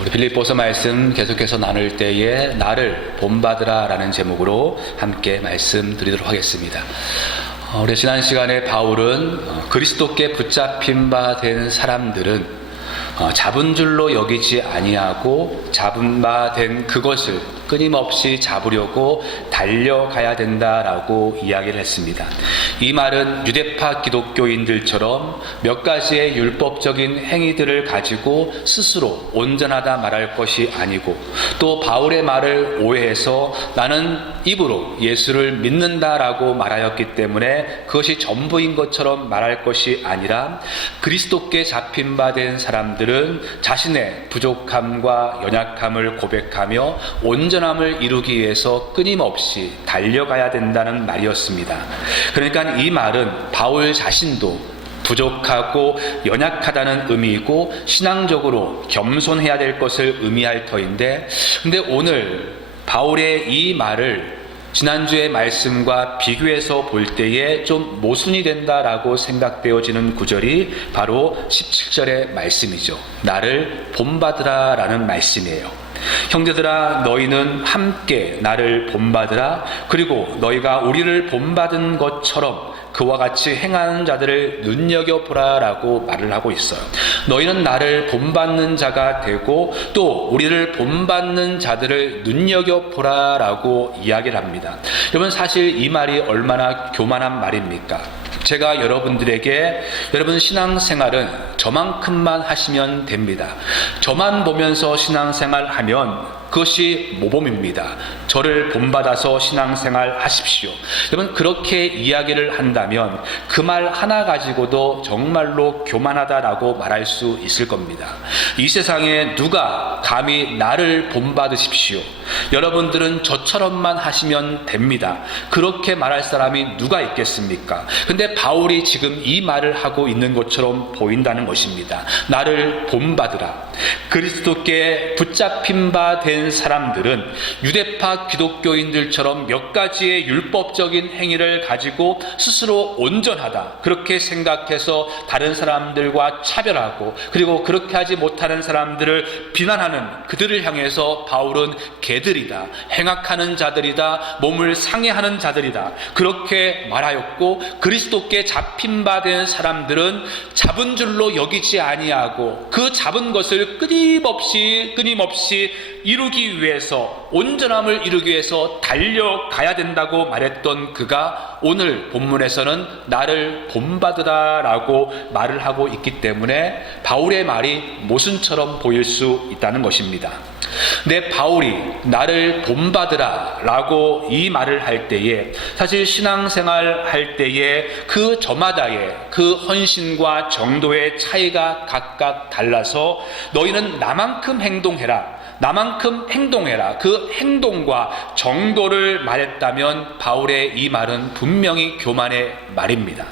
우리 빌립보서 말씀 계속해서 나눌 때에 나를 본받으라 라는 제목으로 함께 말씀드리도록 하겠습니다. 우리 지난 시간에 바울은 그리스도께 붙잡힌 바 된 사람들은 잡은 줄로 여기지 아니하고 잡은 바 된 그것을 끊임없이 잡으려고 달려가야 된다라고 이야기를 했습니다. 이 말은 유대파 기독교인들처럼 몇 가지의 율법적인 행위들을 가지고 스스로 온전하다 말할 것이 아니고, 또 바울의 말을 오해해서 나는 입으로 예수를 믿는다라고 말하였기 때문에 그것이 전부인 것처럼 말할 것이 아니라, 그리스도께 잡힌 바 된 사람들은 자신의 부족함과 연약함을 고백하며 온전함을 이루기 위해서 끊임없이 달려가야 된다는 말이었습니다. 그러니까 이 말은 바울 자신도 부족하고 연약하다는 의미이고 신앙적으로 겸손해야 될 것을 의미할 터인데, 근데 오늘 바울의 이 말을 지난주의 말씀과 비교해서 볼 때에 좀 모순이 된다라고 생각되어지는 구절이 바로 17절의 말씀이죠. 나를 본받으라 라는 말씀이에요. 형제들아, 너희는 함께 나를 본받으라. 그리고 너희가 우리를 본받은 것처럼 그와 같이 행하는 자들을 눈여겨보라 라고 말을 하고 있어요. 너희는 나를 본받는 자가 되고 또 우리를 본받는 자들을 눈여겨보라 라고 이야기를 합니다. 여러분, 사실 이 말이 얼마나 교만한 말입니까? 제가 여러분들에게 여러분 신앙생활은 저만큼만 하시면 됩니다. 저만 보면서 신앙생활 하면 그것이 모범입니다. 저를 본받아서 신앙생활 하십시오. 여러분, 그렇게 이야기를 한다면 그 말 하나 가지고도 정말로 교만하다라고 말할 수 있을 겁니다. 이 세상에 누가 감히 나를 본받으십시오, 여러분들은 저처럼만 하시면 됩니다, 그렇게 말할 사람이 누가 있겠습니까? 근데 바울이 지금 이 말을 하고 있는 것처럼 보인다는 것입니다. 나를 본받으라. 그리스도께 붙잡힌 바 된 사람들은 유대파 기독교인들처럼 몇 가지의 율법적인 행위를 가지고 스스로 온전하다 그렇게 생각해서 다른 사람들과 차별하고, 그리고 그렇게 하지 못하는 사람들을 비난하는 그들을 향해서 바울은 개들이다, 행악하는 자들이다, 몸을 상해하는 자들이다 그렇게 말하였고, 그리스도께 잡힌 바 된 사람들은 잡은 줄로 여기지 아니하고 그 잡은 것을 끊임없이 이루기 위해서, 온전함을 이루기 위해서 달려가야 된다고 말했던 그가 오늘 본문에서는 나를 본받으라 라고 말을 하고 있기 때문에 바울의 말이 모순처럼 보일 수 있다는 것입니다. 근데 바울이 나를 본받으라 라고 이 말을 할 때에, 사실 신앙생활 할 때에 그 저마다의 그 헌신과 정도의 차이가 각각 달라서 너희는 나만큼 행동해라, 그 행동과 정도를 말했다면 바울의 이 말은 분명히 교만의 말입니다.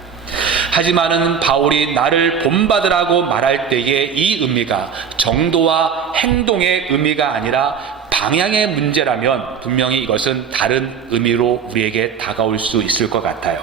하지만은 바울이 나를 본받으라고 말할 때의 이 의미가 정도와 행동의 의미가 아니라 방향의 문제라면 분명히 이것은 다른 의미로 우리에게 다가올 수 있을 것 같아요.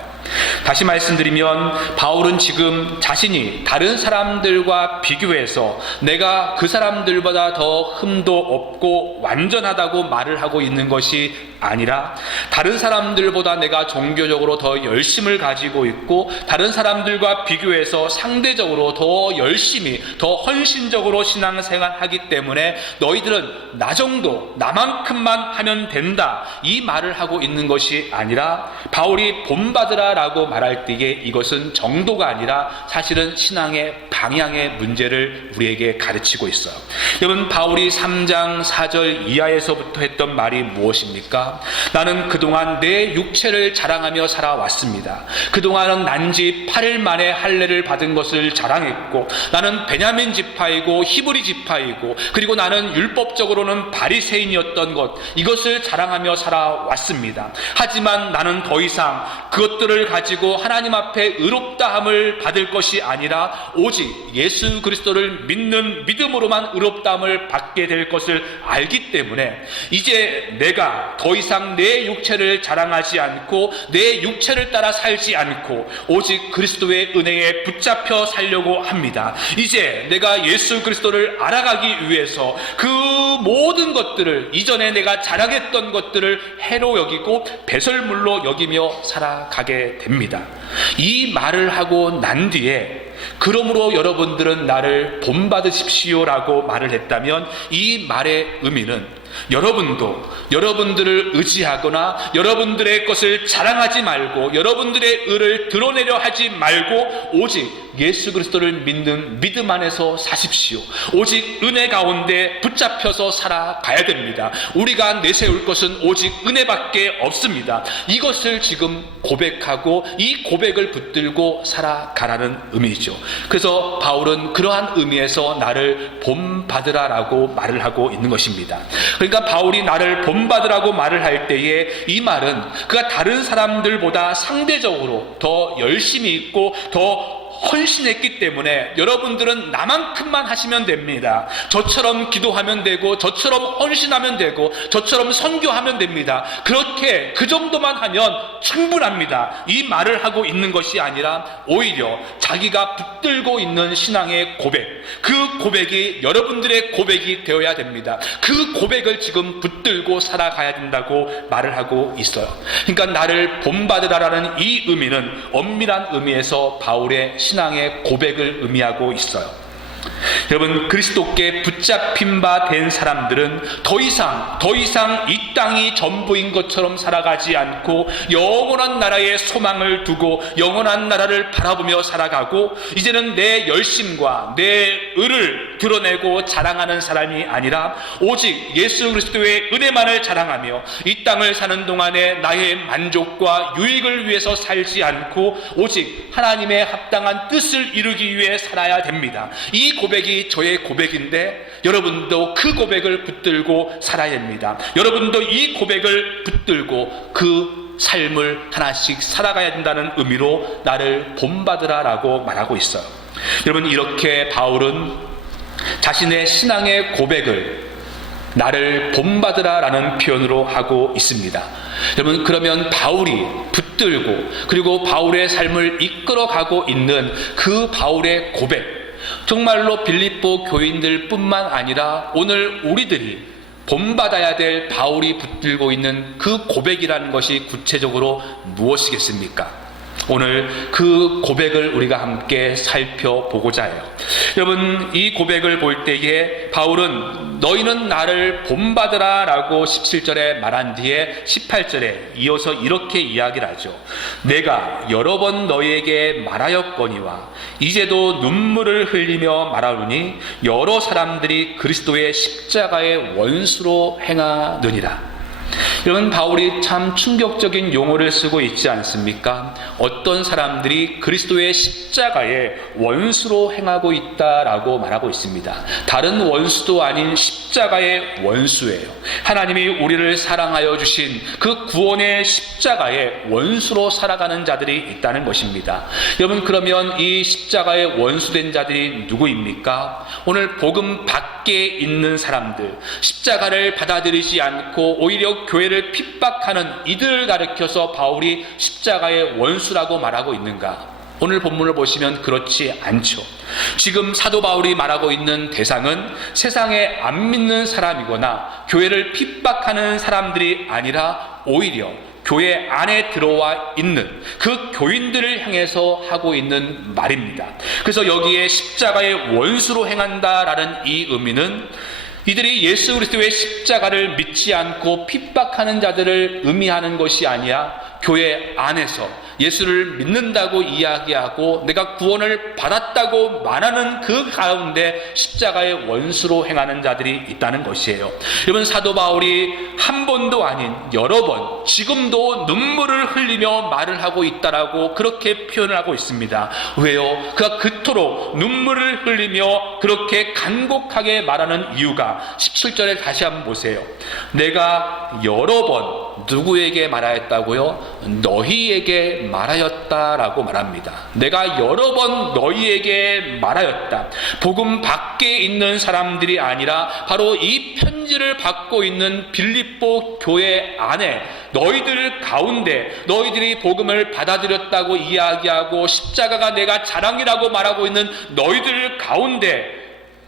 다시 말씀드리면 바울은 지금 자신이 다른 사람들과 비교해서 내가 그 사람들보다 더 흠도 없고 완전하다고 말을 하고 있는 것이 아니라, 다른 사람들보다 내가 종교적으로 더 열심을 가지고 있고 다른 사람들과 비교해서 상대적으로 더 열심히, 더 헌신적으로 신앙생활하기 때문에 너희들은 나 정도, 나만큼만 하면 된다, 이 말을 하고 있는 것이 아니라, 바울이 본받으라 라고 말할 때에 이것은 정도가 아니라 사실은 신앙의 방향의 문제를 우리에게 가르치고 있어요. 여러분, 바울이 3장 4절 이하에서부터 했던 말이 무엇입니까? 나는 그동안 내 육체를 자랑하며 살아왔습니다. 그동안은 난지 8일 만에 할례를 받은 것을 자랑했고, 나는 베냐민 지파이고 히브리 지파이고, 그리고 나는 율법적으로는 바리새인이었던 것, 이것을 자랑하며 살아왔습니다. 하지만 나는 더 이상 그것들을 가지고 하나님 앞에 의롭다함을 받을 것이 아니라 오직 오직 예수 그리스도를 믿는 믿음으로만 의롭다함을 받게 될 것을 알기 때문에 이제 내가 더 이상 내 육체를 자랑하지 않고 내 육체를 따라 살지 않고 오직 그리스도의 은혜에 붙잡혀 살려고 합니다. 이제 내가 예수 그리스도를 알아가기 위해서 그 모든 것들을, 이전에 내가 자랑했던 것들을 해로 여기고 배설물로 여기며 살아가게 됩니다. 이 말을 하고 난 뒤에 그러므로 여러분들은 나를 본받으십시오라고 말을 했다면 이 말의 의미는 여러분도 여러분들을 의지하거나 여러분들의 것을 자랑하지 말고 여러분들의 의를 드러내려 하지 말고 오직 예수 그리스도를 믿는 믿음 안에서 사십시오. 오직 은혜 가운데 붙잡혀서 살아가야 됩니다. 우리가 내세울 것은 오직 은혜밖에 없습니다. 이것을 지금 고백하고 이 고백을 붙들고 살아가라는 의미죠. 그래서 바울은 그러한 의미에서 나를 본받으라라고 말을 하고 있는 것입니다. 그러니까 바울이 나를 본받으라고 말을 할 때에 이 말은 그가 다른 사람들보다 상대적으로 더 열심히 있고 더 헌신했기 때문에 여러분들은 나만큼만 하시면 됩니다. 저처럼 기도하면 되고 저처럼 헌신하면 되고 저처럼 선교하면 됩니다. 그렇게 그 정도만 하면 충분합니다. 이 말을 하고 있는 것이 아니라 오히려 자기가 붙들고 있는 신앙의 고백, 그 고백이 여러분들의 고백이 되어야 됩니다. 그 고백을 지금 붙들고 살아가야 된다고 말을 하고 있어요. 그러니까 나를 본받으라라는 이 의미는 엄밀한 의미에서 바울의 신앙의 고백을 의미하고 있어요. 여러분, 그리스도께 붙잡힌 바 된 사람들은 더 이상 이 땅이 전부인 것처럼 살아가지 않고 영원한 나라의 소망을 두고 영원한 나라를 바라보며 살아가고 이제는 내 열심과 내 의를 드러내고 자랑하는 사람이 아니라 오직 예수 그리스도의 은혜만을 자랑하며 이 땅을 사는 동안에 나의 만족과 유익을 위해서 살지 않고 오직 하나님의 합당한 뜻을 이루기 위해 살아야 됩니다. 이 고백이 저의 고백인데 여러분도 그 고백을 붙들고 살아야 됩니다. 여러분도 이 고백을 붙들고 그 삶을 하나씩 살아가야 된다는 의미로 나를 본받으라라고 말하고 있어요. 여러분, 이렇게 바울은 자신의 신앙의 고백을 나를 본받으라라는 표현으로 하고 있습니다. 여러분, 그러면 바울이 붙들고 그리고 바울의 삶을 이끌어가고 있는 그 바울의 고백, 정말로 빌립보 교인들 뿐만 아니라 오늘 우리들이 본받아야 될 바울이 붙들고 있는 그 고백이라는 것이 구체적으로 무엇이겠습니까? 오늘 그 고백을 우리가 함께 살펴보고자 해요. 여러분, 이 고백을 볼 때에 바울은 너희는 나를 본받으라 라고 17절에 말한 뒤에 18절에 이어서 이렇게 이야기를 하죠. 내가 여러 번 너희에게 말하였거니와 이제도 눈물을 흘리며 말하노니 여러 사람들이 그리스도의 십자가의 원수로 행하느니라. 여러분, 바울이 참 충격적인 용어를 쓰고 있지 않습니까? 어떤 사람들이 그리스도의 십자가에 원수로 행하고 있다라고 말하고 있습니다. 다른 원수도 아닌 십자가의 원수예요. 하나님이 우리를 사랑하여 주신 그 구원의 십자가의 원수로 살아가는 자들이 있다는 것입니다. 여러분, 그러면 이 십자가의 원수된 자들이 누구입니까? 오늘 복음 밖에 있는 사람들, 십자가를 받아들이지 않고 오히려 교회를 핍박하는 이들을 가리켜서 바울이 십자가의 원수라고 말하고 있는가? 오늘 본문을 보시면 그렇지 않죠. 지금 사도 바울이 말하고 있는 대상은 세상에 안 믿는 사람이거나 교회를 핍박하는 사람들이 아니라 오히려 교회 안에 들어와 있는 그 교인들을 향해서 하고 있는 말입니다. 그래서 여기에 십자가의 원수로 행한다라는 이 의미는 이들이 예수 그리스도의 십자가를 믿지 않고 핍박하는 자들을 의미하는 것이 아니라 교회 안에서 예수를 믿는다고 이야기하고 내가 구원을 받았다고 말하는 그 가운데 십자가의 원수로 행하는 자들이 있다는 것이에요. 여러분, 사도 바울이 한 번도 아닌 여러 번 지금도 눈물을 흘리며 말을 하고 있다라고 그렇게 표현을 하고 있습니다. 왜요? 그가 그토록 눈물을 흘리며 그렇게 간곡하게 말하는 이유가 17절에 다시 한번 보세요. 내가 여러 번 누구에게 말하였다고요? 너희에게 말하였다라고 말합니다. 내가 여러 번 너희에게 말하였다. 복음 밖에 있는 사람들이 아니라 바로 이 편지를 받고 있는 빌립보 교회 안에 너희들 가운데 너희들이 복음을 받아들였다고 이야기하고 십자가가 내가 자랑이라고 말하고 있는 너희들 가운데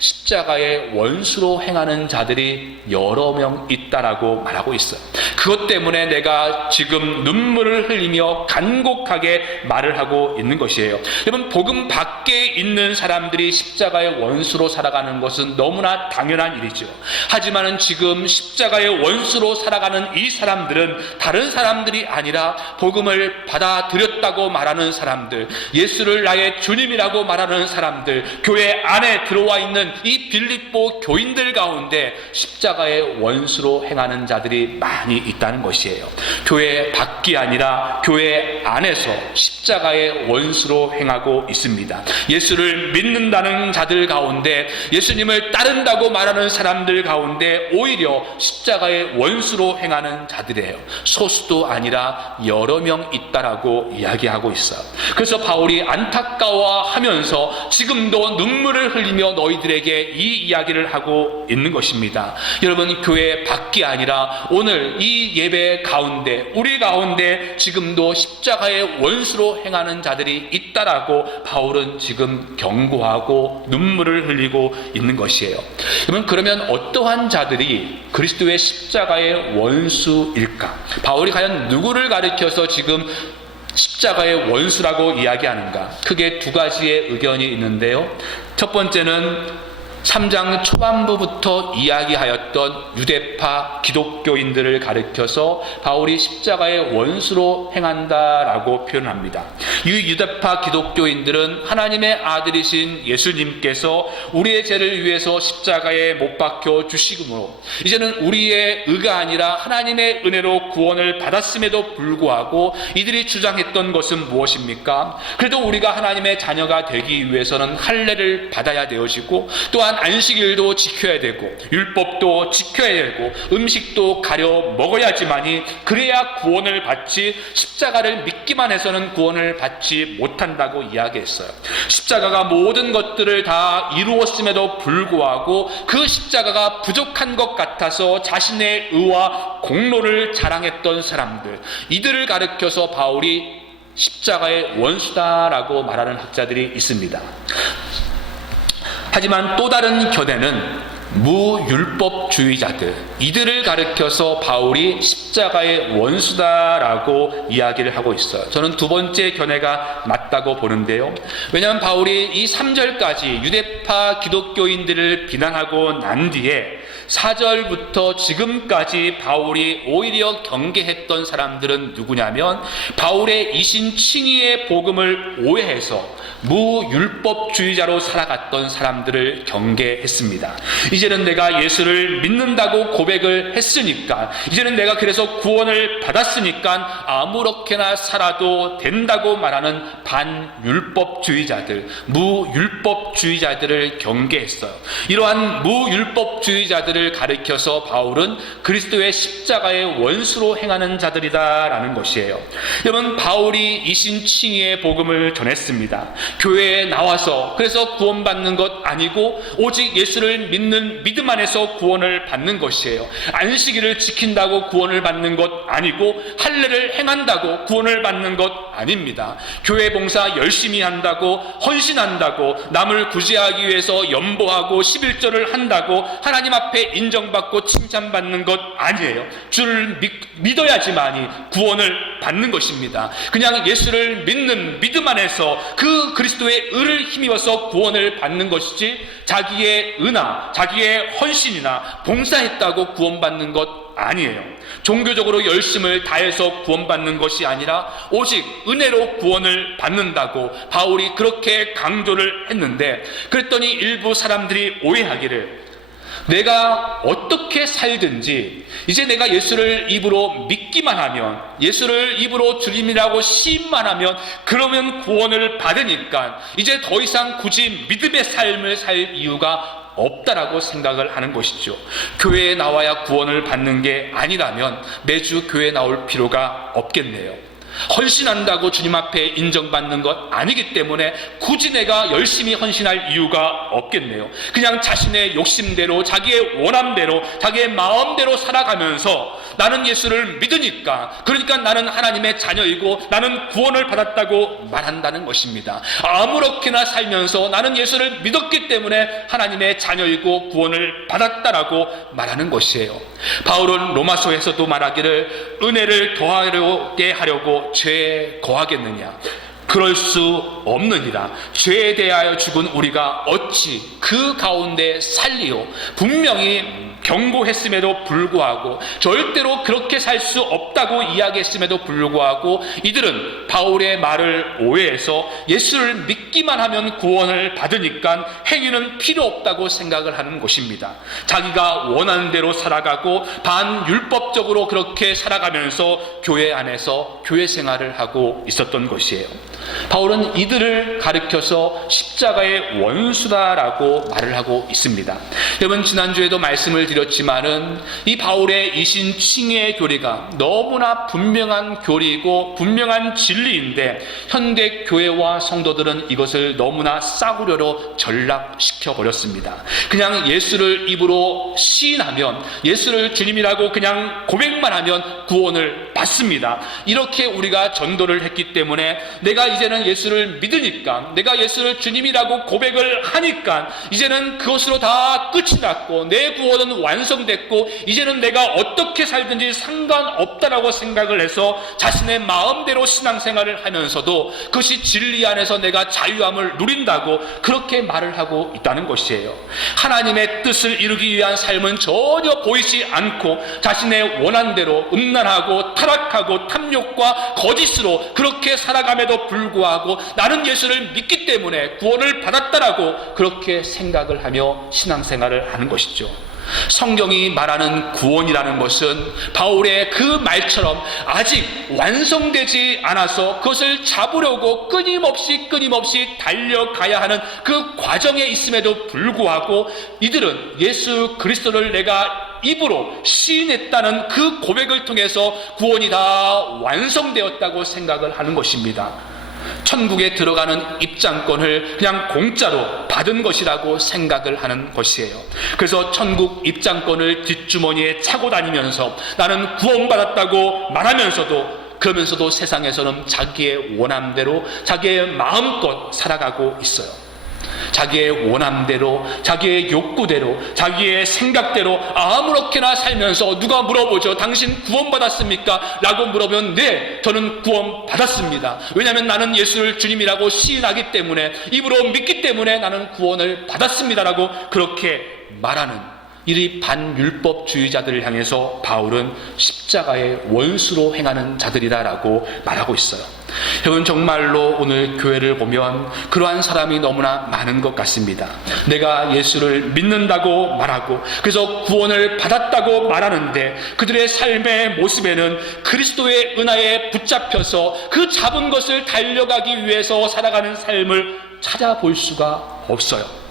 십자가의 원수로 행하는 자들이 여러 명 있다라고 말하고 있어요. 그것 때문에 내가 지금 눈물을 흘리며 간곡하게 말을 하고 있는 것이에요. 여러분, 복음 밖에 있는 사람들이 십자가의 원수로 살아가는 것은 너무나 당연한 일이죠. 하지만 지금 십자가의 원수로 살아가는 이 사람들은 다른 사람들이 아니라 복음을 받아들였다고 말하는 사람들, 예수를 나의 주님이라고 말하는 사람들, 교회 안에 들어와 있는 이 빌립보 교인들 가운데 십자가의 원수로 행하는 자들이 많이 있다는 것이에요. 교회 밖이 아니라 교회 안에서 십자가의 원수로 행하고 있습니다. 예수를 믿는다는 자들 가운데, 예수님을 따른다고 말하는 사람들 가운데 오히려 십자가의 원수로 행하는 자들이에요. 소수도 아니라 여러 명 있다라고 이야기하고 있어요. 그래서 바울이 안타까워하면서 지금도 눈물을 흘리며 너희들에게 이 이야기를 하고 있는 것입니다. 여러분, 교회 밖이 아니라 오늘 이 예배 가운데, 우리 가운데 지금도 십자가의 원수로 행하는 자들이 있다라고 바울은 지금 경고하고 눈물을 흘리고 있는 것이에요. 여러분, 그러면 어떠한 자들이 그리스도의 십자가의 원수일까? 바울이 과연 누구를 가리켜서 지금 십자가의 원수라고 이야기하는가? 크게 두 가지의 의견이 있는데요. 첫 번째는 3장 초반부부터 이야기하였던 유대파 기독교인들을 가리켜서 바울이 십자가의 원수로 행한다라고 표현합니다. 이 유대파 기독교인들은 하나님의 아들이신 예수님께서 우리의 죄를 위해서 십자가에 못 박혀 주시므로 이제는 우리의 의가 아니라 하나님의 은혜로 구원을 받았음에도 불구하고 이들이 주장했던 것은 무엇입니까? 그래도 우리가 하나님의 자녀가 되기 위해서는 할례를 받아야 되어지고 또한 안식일도 지켜야 되고 율법도 지켜야 되고 음식도 가려 먹어야지만이 그래야 구원을 받지, 십자가를 믿기만 해서는 구원을 받지 못한다고 이야기했어요. 십자가가 모든 것들을 다 이루었음에도 불구하고 그 십자가가 부족한 것 같아서 자신의 의와 공로를 자랑했던 사람들, 이들을 가리켜서 바울이 십자가의 원수다라고 말하는 학자들이 있습니다. 하지만 또 다른 견해는 무율법주의자들, 이들을 가리켜서 바울이 십자가의 원수다라고 이야기를 하고 있어요. 저는 두 번째 견해가 맞다고 보는데요. 왜냐하면 바울이 이 3절까지 유대파 기독교인들을 비난하고 난 뒤에 4절부터 지금까지 바울이 오히려 경계했던 사람들은 누구냐면 바울의 이신칭의의 복음을 오해해서 무율법주의자로 살아갔던 사람들을 경계했습니다. 이제는 내가 예수를 믿는다고 고백을 했으니까, 이제는 내가 그래서 구원을 받았으니까 아무렇게나 살아도 된다고 말하는 반율법주의자들, 무율법주의자들을 경계했어요. 이러한 무율법주의자들을 가리켜서 바울은 그리스도의 십자가의 원수로 행하는 자들이다라는 것이에요. 여러분, 바울이 이신칭의의 복음을 전했습니다. 교회에 나와서 그래서 구원받는 것 아니고 오직 예수를 믿는 믿음 안에서 구원을 받는 것이에요. 안식일을 지킨다고 구원을 받는 것 아니고 할례를 행한다고 구원을 받는 것 아닙니다. 교회 봉사 열심히 한다고, 헌신한다고, 남을 구제하기 위해서 연보하고 11절을 한다고 하나님 앞에 인정받고 칭찬받는 것 아니에요. 주를 믿어야지만이 구원을 받는 것입니다. 그냥 예수를 믿는 믿음 안에서 그 그리스도의 의를 힘입어서 구원을 받는 것이지, 자기의 의나 자기의 헌신이나 봉사했다고 구원받는 것 아니에요. 종교적으로 열심을 다해서 구원받는 것이 아니라 오직 은혜로 구원을 받는다고 바울이 그렇게 강조를 했는데, 그랬더니 일부 사람들이 오해하기를, 내가 어떤 어떻게 살든지 이제 내가 예수를 입으로 믿기만 하면, 예수를 입으로 주님이라고 시인만 하면, 그러면 구원을 받으니까 이제 더 이상 굳이 믿음의 삶을 살 이유가 없다라고 생각을 하는 것이죠. 교회에 나와야 구원을 받는 게 아니라면 매주 교회에 나올 필요가 없겠네요. 헌신한다고 주님 앞에 인정받는 것 아니기 때문에 굳이 내가 열심히 헌신할 이유가 없겠네요. 그냥 자신의 욕심대로, 자기의 원함대로, 자기의 마음대로 살아가면서 나는 예수를 믿으니까, 그러니까 나는 하나님의 자녀이고 나는 구원을 받았다고 말한다는 것입니다. 아무렇게나 살면서 나는 예수를 믿었기 때문에 하나님의 자녀이고 구원을 받았다라고 말하는 것이에요. 바울은 로마서에서도 말하기를 은혜를 더하게 하려고 죄에 거하겠느냐? 그럴 수 없느니라. 죄에 대하여 죽은 우리가 어찌 그 가운데 살리요? 분명히 경고했음에도 불구하고, 절대로 그렇게 살 수 없다고 이야기했음에도 불구하고 이들은 바울의 말을 오해해서 예수를 믿기만 하면 구원을 받으니까 행위는 필요 없다고 생각을 하는 것입니다. 자기가 원하는 대로 살아가고 반율법적으로 그렇게 살아가면서 교회 안에서 교회 생활을 하고 있었던 것이에요. 바울은 이들을 가리켜서 십자가의 원수다라고 말을 하고 있습니다. 여러분, 지난주에도 말씀을 드렸지만은 이 바울의 이신 칭의의 교리가 너무나 분명한 교리이고 분명한 진리인데, 현대 교회와 성도들은 이것을 너무나 싸구려로 전락시켜 버렸습니다. 그냥 예수를 입으로 시인하면, 예수를 주님이라고 그냥 고백만 하면 구원을 받습니다. 이렇게 우리가 전도를 했기 때문에 내가 이제는 예수를 믿으니까, 내가 예수를 주님이라고 고백을 하니까 이제는 그것으로 다 끝이 났고 내 구원은 완성됐고 이제는 내가 어떻게 살든지 상관없다라고 생각을 해서 자신의 마음대로 신앙생활을 하면서도 그것이 진리 안에서 내가 자유함을 누린다고 그렇게 말을 하고 있다는 것이에요. 하나님의 뜻을 이루기 위한 삶은 전혀 보이지 않고 자신의 원한대로 음란하고 타락하고 탐욕과 거짓으로 그렇게 살아감에도 불구하고 나는 예수를 믿기 때문에 구원을 받았다라고 그렇게 생각을 하며 신앙생활을 하는 것이죠. 성경이 말하는 구원이라는 것은 바울의 그 말처럼 아직 완성되지 않아서 그것을 잡으려고 끊임없이 달려가야 하는 그 과정에 있음에도 불구하고 이들은 예수 그리스도를 내가 입으로 시인했다는 그 고백을 통해서 구원이 다 완성되었다고 생각을 하는 것입니다. 천국에 들어가는 입장권을 그냥 공짜로 받은 것이라고 생각을 하는 것이에요. 그래서 천국 입장권을 뒷주머니에 차고 다니면서 나는 구원받았다고 말하면서도, 그러면서도 세상에서는 자기의 원함대로 자기의 마음껏 살아가고 있어요. 자기의 원함대로, 자기의 욕구대로, 자기의 생각대로 아무렇게나 살면서 누가 물어보죠. 당신 구원받았습니까? 라고 물어보면 네, 저는 구원받았습니다. 왜냐하면 나는 예수를 주님이라고 시인하기 때문에, 입으로 믿기 때문에 나는 구원을 받았습니다라고 그렇게 말하는 이 반율법주의자들을 향해서 바울은 십자가의 원수로 행하는 자들이다라고 말하고 있어요. 여러분, 정말로 오늘 교회를 보면 그러한 사람이 너무나 많은 것 같습니다. 내가 예수를 믿는다고 말하고 그래서 구원을 받았다고 말하는데 그들의 삶의 모습에는 그리스도의 은하에 붙잡혀서 그 잡은 것을 달려가기 위해서 살아가는 삶을 찾아볼 수가 없어요.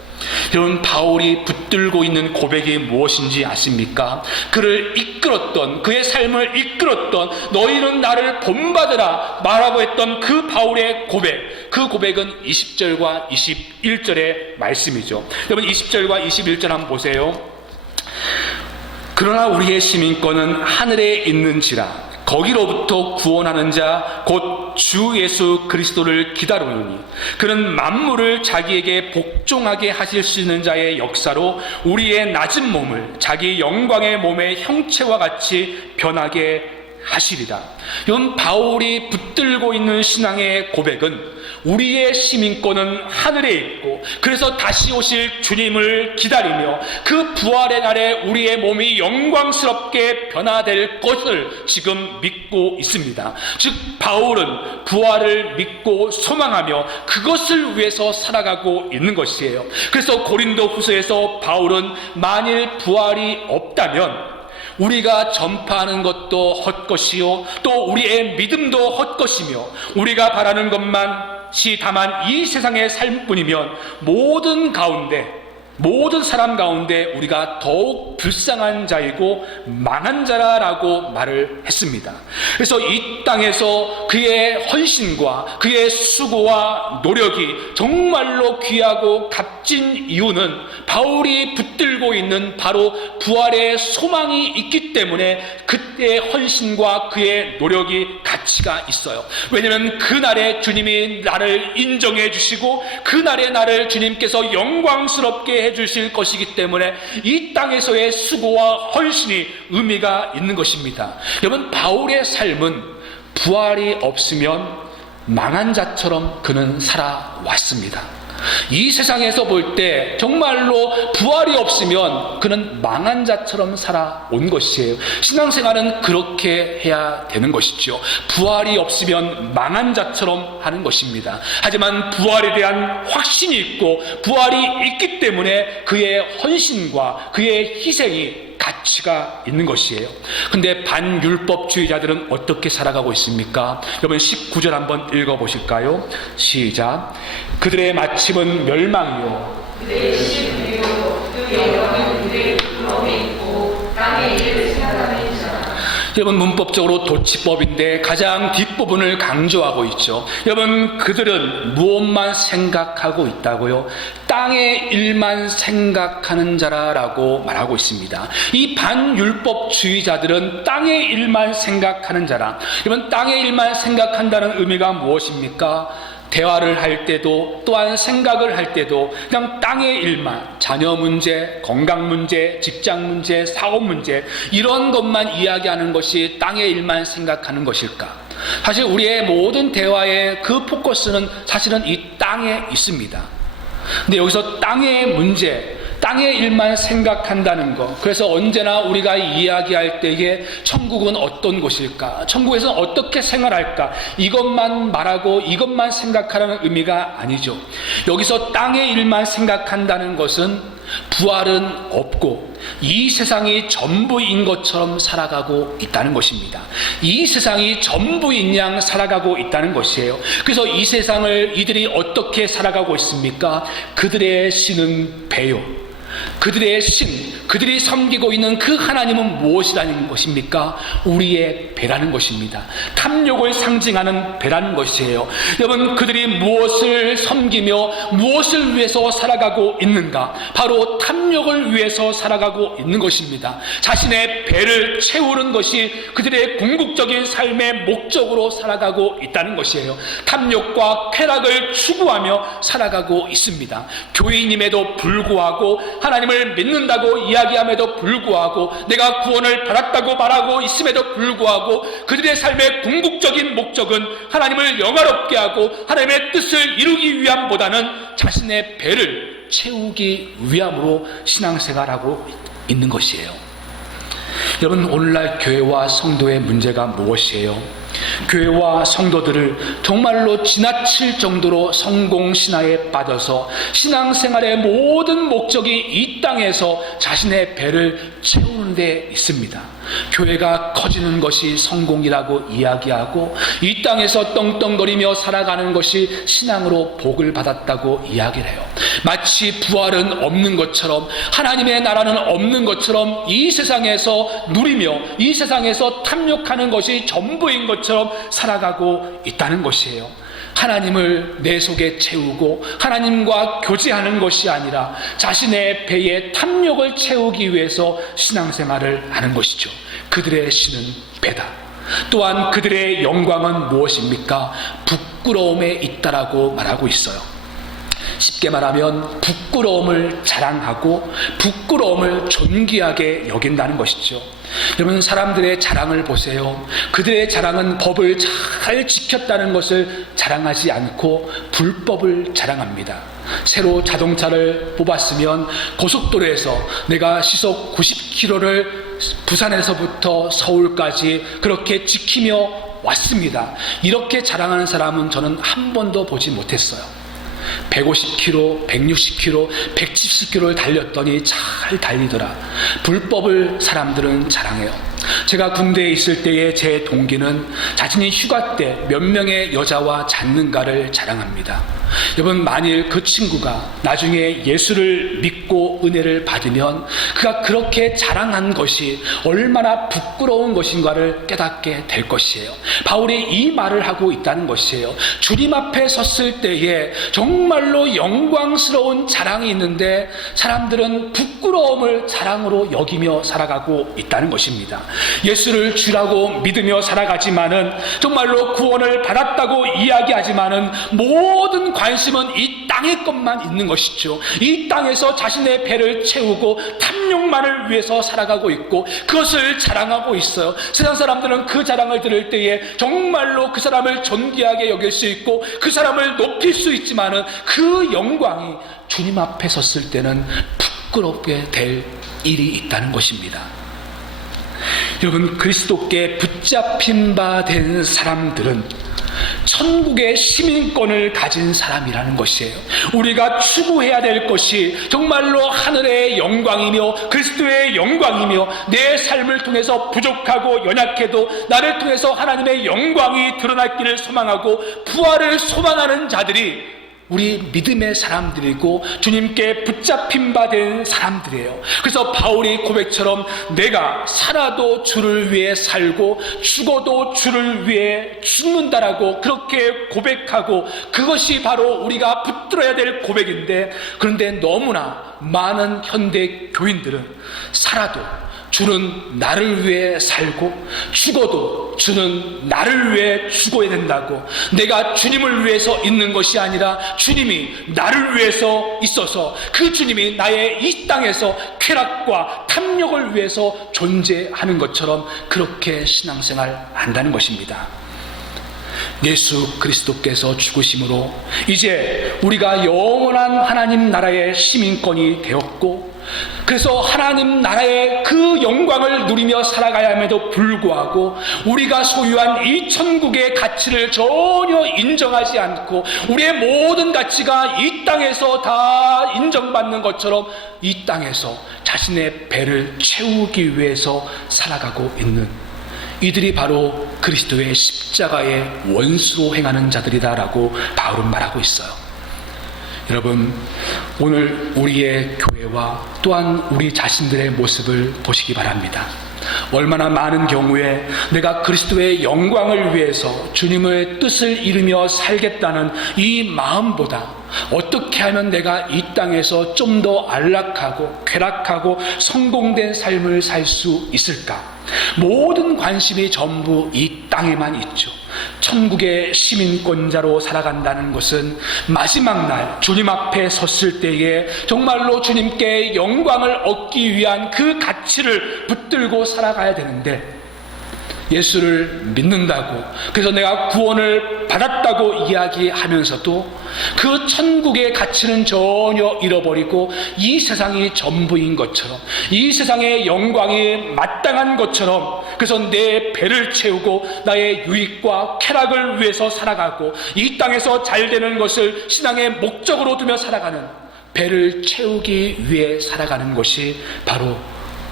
여러분, 바울이 붙들고 있는 고백이 무엇인지 아십니까? 그를 이끌었던, 그의 삶을 이끌었던 너희는 나를 본받으라 말하고 했던 그 바울의 고백, 그 고백은 20절과 21절의 말씀이죠. 여러분, 20절과 21절 한번 보세요. 그러나 우리의 시민권은 하늘에 있는지라 거기로부터 구원하는 자 곧 주 예수 그리스도를 기다리노니 그는 만물을 자기에게 복종하게 하실 수 있는 자의 역사로 우리의 낮은 몸을 자기 영광의 몸의 형체와 같이 변하게 하시리라. 이건 바울이 붙들고 있는 신앙의 고백은 우리의 시민권은 하늘에 있고, 그래서 다시 오실 주님을 기다리며 그 부활의 날에 우리의 몸이 영광스럽게 변화될 것을 지금 믿고 있습니다. 즉 바울은 부활을 믿고 소망하며 그것을 위해서 살아가고 있는 것이에요. 그래서 고린도후서에서 바울은 만일 부활이 없다면 우리가 전파하는 것도 헛것이요 또 우리의 믿음도 헛것이며, 우리가 바라는 것만이 다만 이 세상의 삶뿐이면 모든 사람 가운데 우리가 더욱 불쌍한 자이고 망한 자라라고 말을 했습니다. 그래서 이 땅에서 그의 헌신과 그의 수고와 노력이 정말로 귀하고 값진 이유는 바울이 붙들고 있는 바로 부활의 소망이 있기 때문에 그때의 헌신과 그의 노력이 가치가 있어요. 왜냐하면 그날에 주님이 나를 인정해 주시고 그날에 나를 주님께서 영광스럽게 해주실 것이기 때문에 이 땅에서의 수고와 헌신이 의미가 있는 것입니다. 여러분, 바울의 삶은 부활이 없으면 망한 자처럼 그는 살아왔습니다. 이 세상에서 볼 때 정말로 부활이 없으면 그는 망한 자처럼 살아온 것이에요. 신앙생활은 그렇게 해야 되는 것이죠. 부활이 없으면 망한 자처럼 하는 것입니다. 하지만 부활에 대한 확신이 있고 부활이 있기 때문에 그의 헌신과 그의 희생이 가치가 있는 것이에요. 근데 반율법주의자들은 어떻게 살아가고 있습니까? 여러분 19절 한번 읽어보실까요? 시작. 그들의 마침은 멸망이요 그들의 심리요 그 영광은 그들의 부러움에 있고 땅의 일을 생각하는 자라. 여러분, 문법적으로 도치법인데 가장 뒷부분을 강조하고 있죠. 여러분, 그들은 무엇만 생각하고 있다고요? 땅의 일만 생각하는 자라라고 말하고 있습니다. 이 반율법주의자들은 땅의 일만 생각하는 자라. 여러분, 땅의 일만 생각한다는 의미가 무엇입니까? 대화를 할 때도 또한 생각을 할 때도 그냥 땅의 일만, 자녀 문제, 건강 문제, 직장 문제, 사업 문제, 이런 것만 이야기하는 것이 땅의 일만 생각하는 것일까? 사실 우리의 모든 대화의 그 포커스는 사실은 이 땅에 있습니다. 근데 여기서 땅의 문제, 땅의 일만 생각한다는 것, 그래서 언제나 우리가 이야기할 때에 천국은 어떤 곳일까, 천국에서는 어떻게 생활할까, 이것만 말하고 이것만 생각하라는 의미가 아니죠. 여기서 땅의 일만 생각한다는 것은 부활은 없고 이 세상이 전부인 것처럼 살아가고 있다는 것입니다. 이 세상이 전부인 양 살아가고 있다는 것이에요. 그래서 이 세상을 이들이 어떻게 살아가고 있습니까? 그들의 신은 배요. 그들의 신, 그들이 섬기고 있는 그 하나님은 무엇이라는 것입니까? 우리의 배라는 것입니다. 탐욕을 상징하는 배라는 것이에요. 여러분, 그들이 무엇을 섬기며 무엇을 위해서 살아가고 있는가? 바로 탐욕을 위해서 살아가고 있는 것입니다. 자신의 배를 채우는 것이 그들의 궁극적인 삶의 목적으로 살아가고 있다는 것이에요. 탐욕과 쾌락을 추구하며 살아가고 있습니다. 교인임에도 불구하고, 하나님을 믿는다고 이야기함에도 불구하고, 내가 구원을 받았다고 말하고 있음에도 불구하고 그들의 삶의 궁극적인 목적은 하나님을 영화롭게 하고 하나님의 뜻을 이루기 위함보다는 자신의 배를 채우기 위함으로 신앙생활하고 있는 것이에요. 여러분, 오늘날 교회와 성도의 문제가 무엇이에요? 교회와 성도들을 정말로 지나칠 정도로 성공신화에 빠져서 신앙생활의 모든 목적이 이 땅에서 자신의 배를 채우는 데 있습니다. 교회가 커지는 것이 성공이라고 이야기하고 이 땅에서 떵떵거리며 살아가는 것이 신앙으로 복을 받았다고 이야기를 해요. 마치 부활은 없는 것처럼, 하나님의 나라는 없는 것처럼, 이 세상에서 누리며 이 세상에서 탐욕하는 것이 전부인 것처럼 살아가고 있다는 것이에요. 하나님을 내 속에 채우고 하나님과 교제하는 것이 아니라 자신의 배에 탐욕을 채우기 위해서 신앙생활을 하는 것이죠. 그들의 신은 배다. 또한 그들의 영광은 무엇입니까? 부끄러움에 있다라고 말하고 있어요. 쉽게 말하면 부끄러움을 자랑하고 부끄러움을 존귀하게 여긴다는 것이죠. 여러분, 사람들의 자랑을 보세요. 그들의 자랑은 법을 잘 지켰다는 것을 자랑하지 않고 불법을 자랑합니다. 새로 자동차를 뽑았으면 고속도로에서 내가 시속 90km를 부산에서부터 서울까지 그렇게 지키며 왔습니다. 이렇게 자랑하는 사람은 저는 한 번도 보지 못했어요. 150km, 160km, 170km를 달렸더니 잘 달리더라. 불법을 사람들은 자랑해요. 제가 군대에 있을 때의 제 동기는 자신이 휴가 때 몇 명의 여자와 잤는가를 자랑합니다. 여러분, 만일 그 친구가 나중에 예수를 믿고 은혜를 받으면 그가 그렇게 자랑한 것이 얼마나 부끄러운 것인가를 깨닫게 될 것이에요. 바울이 이 말을 하고 있다는 것이에요. 주님 앞에 섰을 때에 정말로 영광스러운 자랑이 있는데 사람들은 부끄러움을 자랑으로 여기며 살아가고 있다는 것입니다. 예수를 주라고 믿으며 살아가지만은, 정말로 구원을 받았다고 이야기하지만은 모든 관심은 이 땅의 것만 있는 것이죠. 이 땅에서 자신의 배를 채우고 탐욕만을 위해서 살아가고 있고 그것을 자랑하고 있어요. 세상 사람들은 그 자랑을 들을 때에 정말로 그 사람을 존귀하게 여길 수 있고 그 사람을 높일 수 있지만은 그 영광이 주님 앞에 섰을 때는 부끄럽게 될 일이 있다는 것입니다. 여러분, 그리스도께 붙잡힌 바 된 사람들은 천국의 시민권을 가진 사람이라는 것이에요. 우리가 추구해야 될 것이 정말로 하늘의 영광이며 그리스도의 영광이며, 내 삶을 통해서 부족하고 연약해도 나를 통해서 하나님의 영광이 드러나기를 소망하고 부활을 소망하는 자들이 우리 믿음의 사람들이고 주님께 붙잡힌 바 된 사람들이에요. 그래서 바울이 고백처럼 내가 살아도 주를 위해 살고 죽어도 주를 위해 죽는다라고 그렇게 고백하고, 그것이 바로 우리가 붙들어야 될 고백인데, 그런데 너무나 많은 현대 교인들은 살아도 주는 나를 위해 살고 죽어도 주는 나를 위해 죽어야 된다고, 내가 주님을 위해서 있는 것이 아니라 주님이 나를 위해서 있어서 그 주님이 나의 이 땅에서 쾌락과 탐욕을 위해서 존재하는 것처럼 그렇게 신앙생활 한다는 것입니다. 예수 그리스도께서 죽으심으로 이제 우리가 영원한 하나님 나라의 시민권이 되었고, 그래서 하나님 나라의 그 영광을 누리며 살아가야 함에도 불구하고 우리가 소유한 이 천국의 가치를 전혀 인정하지 않고 우리의 모든 가치가 이 땅에서 다 인정받는 것처럼 이 땅에서 자신의 배를 채우기 위해서 살아가고 있는 이들이 바로 그리스도의 십자가의 원수로 행하는 자들이다라고 바울은 말하고 있어요. 여러분, 오늘 우리의 교회와 또한 우리 자신들의 모습을 보시기 바랍니다. 얼마나 많은 경우에 내가 그리스도의 영광을 위해서 주님의 뜻을 이루며 살겠다는 이 마음보다 어떻게 하면 내가 이 땅에서 좀 더 안락하고 쾌락하고 성공된 삶을 살 수 있을까? 모든 관심이 전부 이 땅에만 있죠. 천국의 시민권자로 살아간다는 것은 마지막 날 주님 앞에 섰을 때에 정말로 주님께 영광을 얻기 위한 그 가치를 붙들고 살아가야 되는데, 예수를 믿는다고, 그래서 내가 구원을 받았다고 이야기하면서도 그 천국의 가치는 전혀 잃어버리고 이 세상이 전부인 것처럼, 이 세상의 영광이 마땅한 것처럼, 그래서 내 배를 채우고 나의 유익과 쾌락을 위해서 살아가고 이 땅에서 잘 되는 것을 신앙의 목적으로 두며 살아가는, 배를 채우기 위해 살아가는 것이 바로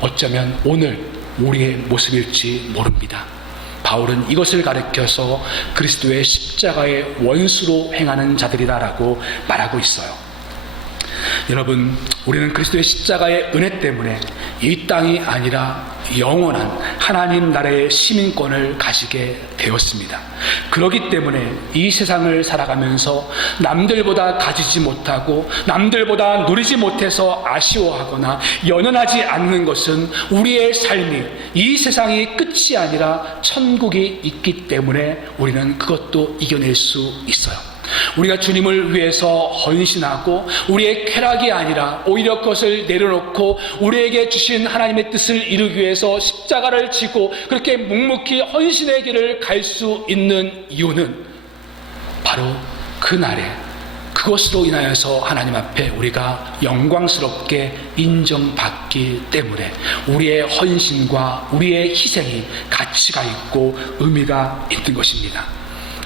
어쩌면 오늘 우리의 모습일지 모릅니다. 바울은 이것을 가리켜서 그리스도의 십자가의 원수로 행하는 자들이다라고 말하고 있어요. 여러분, 우리는 그리스도의 십자가의 은혜 때문에 이 땅이 아니라 영원한 하나님 나라의 시민권을 가지게 되었습니다. 그렇기 때문에 이 세상을 살아가면서 남들보다 가지지 못하고 남들보다 누리지 못해서 아쉬워하거나 연연하지 않는 것은 우리의 삶이 이 세상이 끝이 아니라 천국이 있기 때문에 우리는 그것도 이겨낼 수 있어요. 우리가 주님을 위해서 헌신하고 우리의 쾌락이 아니라 오히려 그것을 내려놓고 우리에게 주신 하나님의 뜻을 이루기 위해서 십자가를 지고 그렇게 묵묵히 헌신의 길을 갈 수 있는 이유는 바로 그날에 그것으로 인하여서 하나님 앞에 우리가 영광스럽게 인정받기 때문에 우리의 헌신과 우리의 희생이 가치가 있고 의미가 있는 것입니다.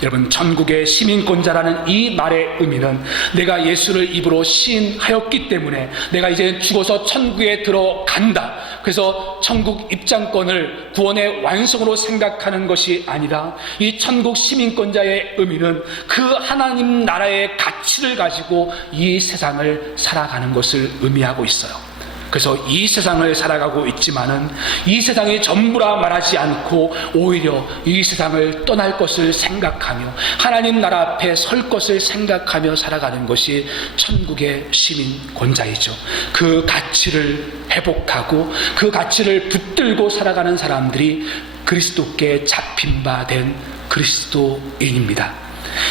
여러분, 천국의 시민권자라는 이 말의 의미는 내가 예수를 입으로 시인하였기 때문에 내가 이제 죽어서 천국에 들어간다, 그래서 천국 입장권을 구원의 완성으로 생각하는 것이 아니라 이 천국 시민권자의 의미는 그 하나님 나라의 가치를 가지고 이 세상을 살아가는 것을 의미하고 있어요. 그래서 이 세상을 살아가고 있지만은 이 세상이 전부라 말하지 않고 오히려 이 세상을 떠날 것을 생각하며 하나님 나라 앞에 설 것을 생각하며 살아가는 것이 천국의 시민권자이죠. 그 가치를 회복하고 그 가치를 붙들고 살아가는 사람들이 그리스도께 잡힌 바 된 그리스도인입니다.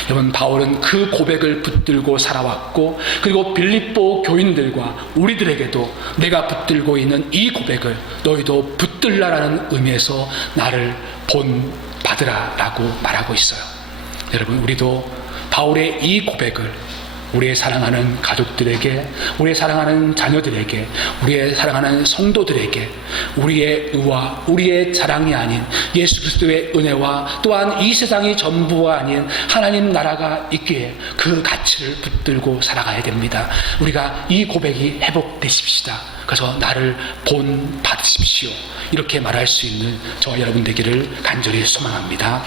여러분, 바울은 그 고백을 붙들고 살아왔고, 그리고 빌립보 교인들과 우리들에게도 내가 붙들고 있는 이 고백을 너희도 붙들라라는 의미에서 나를 본받으라 라고 말하고 있어요. 여러분, 우리도 바울의 이 고백을 우리의 사랑하는 가족들에게, 우리의 사랑하는 자녀들에게, 우리의 사랑하는 성도들에게 우리의 의와 우리의 자랑이 아닌 예수 그리스도의 은혜와 또한 이 세상이 전부가 아닌 하나님 나라가 있기에 그 가치를 붙들고 살아가야 됩니다. 우리가 이 고백이 회복되십시다. 그래서 나를 본받으십시오. 이렇게 말할 수 있는 저와 여러분 되기를 간절히 소망합니다.